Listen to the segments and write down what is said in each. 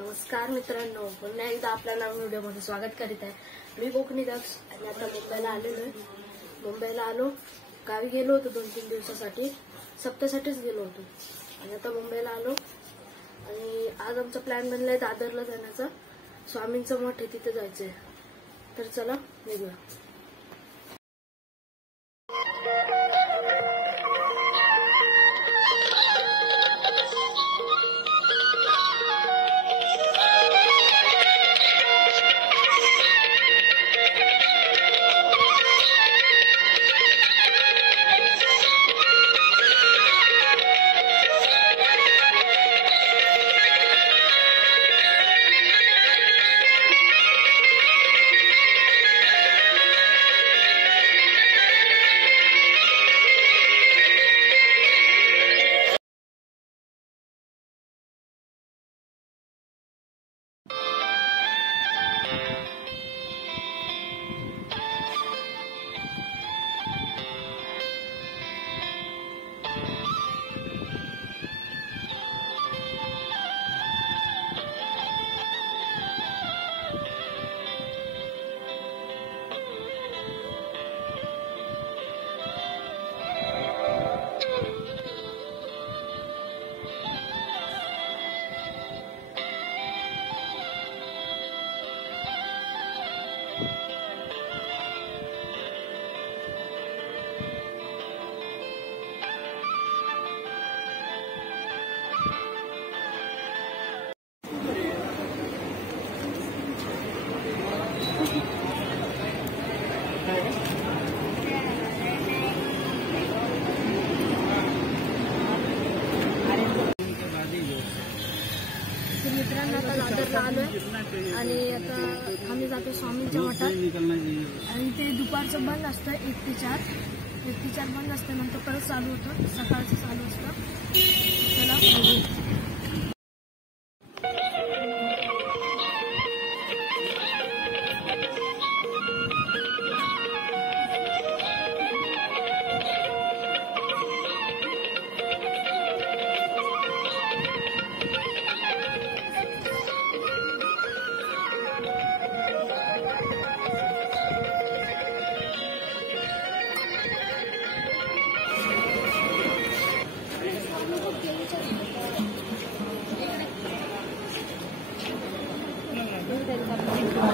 नमस्कार मित्रांनो, पुन्हा एकदा आपल्या नवीन व्हिडिओमध्ये स्वागत करीत आहे. मी कोकणी दक्ष आणि आता मुंबईला आलेलो आहे. मुंबईला आलो, गावी गेलो होतो 2-3 दिवसासाठी, सप्त्यासाठीच गेलो होतो आणि आता मुंबईला आलो. आणि आज आमचा प्लॅन बनलाय दादरला जाण्याचा. स्वामींचं मठ आहे, तिथे जायचंय. तर चला निघूया. मित्रांनो, आता दादरला आलोय आणि आता आम्ही जातो स्वामींच्या मठात. आणि ते दुपारचं बंद असतं 1 ते 4. 1 ते 4 बंद असतं, नंतर परत चालू होतं, सकाळचं चालू असतं. चला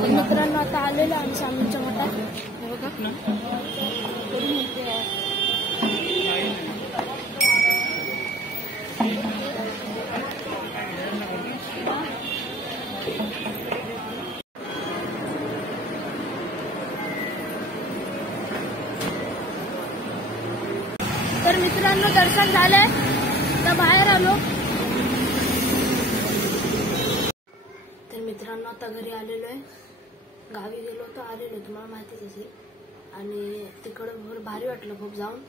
मित्रांनो, आता आलेलो आम्ही स्वामींच्या मठात. हे बघा, तर मित्रांनो दर्शन झालंय, तर बाहेर आलो. तर मित्रांनो आता घरी आलेलो आहे. गावी गेलो होतो, आलेलो तुम्हाला माहितीच असेल. आणि तिकडं भारी वाटलं खूप जाऊन.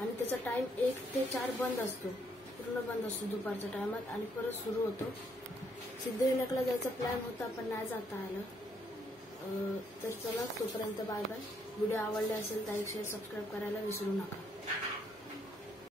आणि त्याचा टाइम 1 ते 4 बंद असतो, पूर्ण बंद असतो दुपारच्या टायमात, आणि परत सुरू होतो. सिद्धिविनायकला जायचा प्लॅन होता पण नाही जाता आलं. तर चला, तोपर्यंत बाय बाय. व्हिडिओ आवडले असेल तर लाईक, शेअर, सबस्क्राईब करायला विसरू नका.